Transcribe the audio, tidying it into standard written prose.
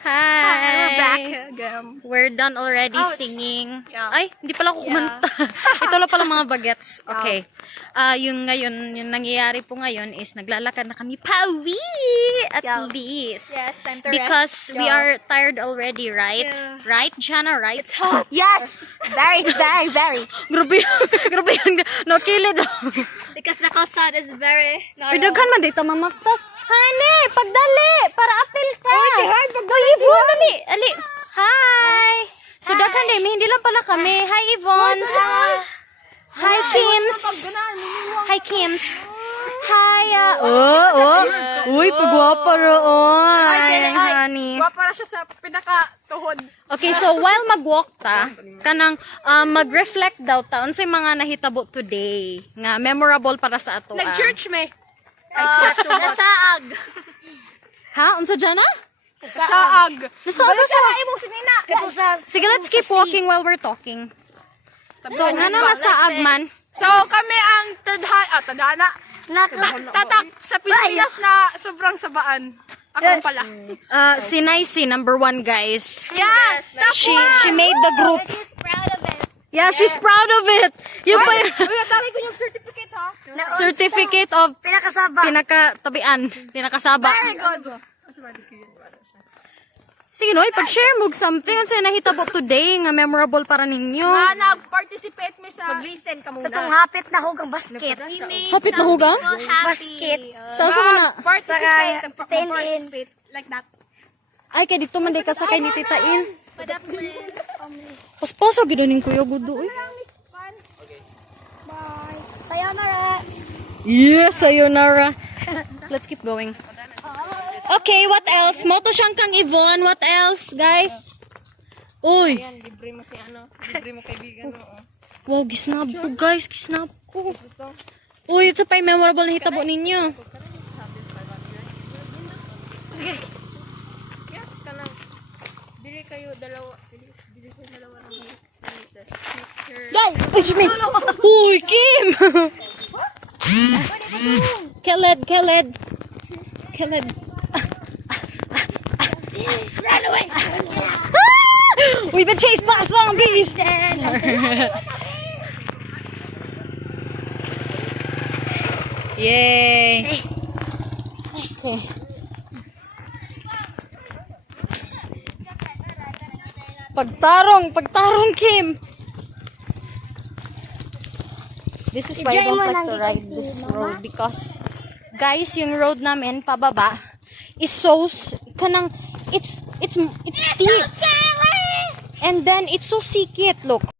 Hi! We're back again. We're done already Ouch. singing. Yeah. Ay, hindi pala ako kumanta. Ito lang pala mga bagets. Okay. Yung ngayon, yung nangyayari po ngayon is naglalakad na kami pauwi at Yeah. least. Yes, time to Because rest. we are tired already, right? Yeah. Right, Jana, right? It's hot. Yes! Very, very, very. Grabe, grabe yung nakilid. Because the calzada is very narrow. Pidaghan man dito mamaktas. Hane, pagdali, para apil ka. Oy, hi, pagdali. Oy, Yvonne, dali. Ali. Hi. So, daghan din, hindi lang pala kami. Hi, Yvonne. Hi, Kims. Hi, Kims. Hi, Uy, pagwapa roon. Hi, honey. Guwapa na siya sa pinaka-tuhod. Okay, so while mag-walk ta, kanang mag-reflect daw ta unsay mga nahitabo today nga memorable para sa ato. Nag-church me. Nasaag. Ha? Unsa Jana? Saag. Nasaag Balik sa sa imong sinina. Sige, let's keep walking while we're talking. So, nga na nasaag man. So, kami ang tadhana. Tatak sa Pilipinas na sobrang sabaan. Ako pala. Si Nicey, number 1, guys. Yes! She made the group. Proud of it. Yeah, she's proud of it. Yung pa Uy, natali ko yung certificate ha. certificate of Pinakasaba. pinakatabian, pinakasaba. Very good. Sige no, pag-share mo something unsay nahitabo today nga memorable para ninyo. Nag-participate mi sa... Mag-listen ka muna. Katong hapit na hugang basket. Hapit na hugang? Basket. Sa muna? Participate. Ten in. Participate. Like that. Ay, kay dito man di ka sakay ni Tita In. Paspaso gid ning Kuya Gudo. Bye. Sayonara. Yes, sayonara. Let's keep going. Okay, what else? Moto siyang kang Yvonne. What else, guys? Uy. Libre mo si ano. Libre mo kaibigan mo. Wow, gisnab ko, guys. Gisnab ko. Uy, ito pa yung memorable na hitabo ninyo. Yes, kanang. Dili kayo dalawa. Dili kayo dalawa ng Uy, Shmi. Uy, Kim. Khaled. Run away! We've been chased by zombies. Yay. Okay. Pagtarong, Kim. This is why I don't like to ride this road because, guys, yung road namin pababa is so kanang it's steep. And then it's so sikit, look.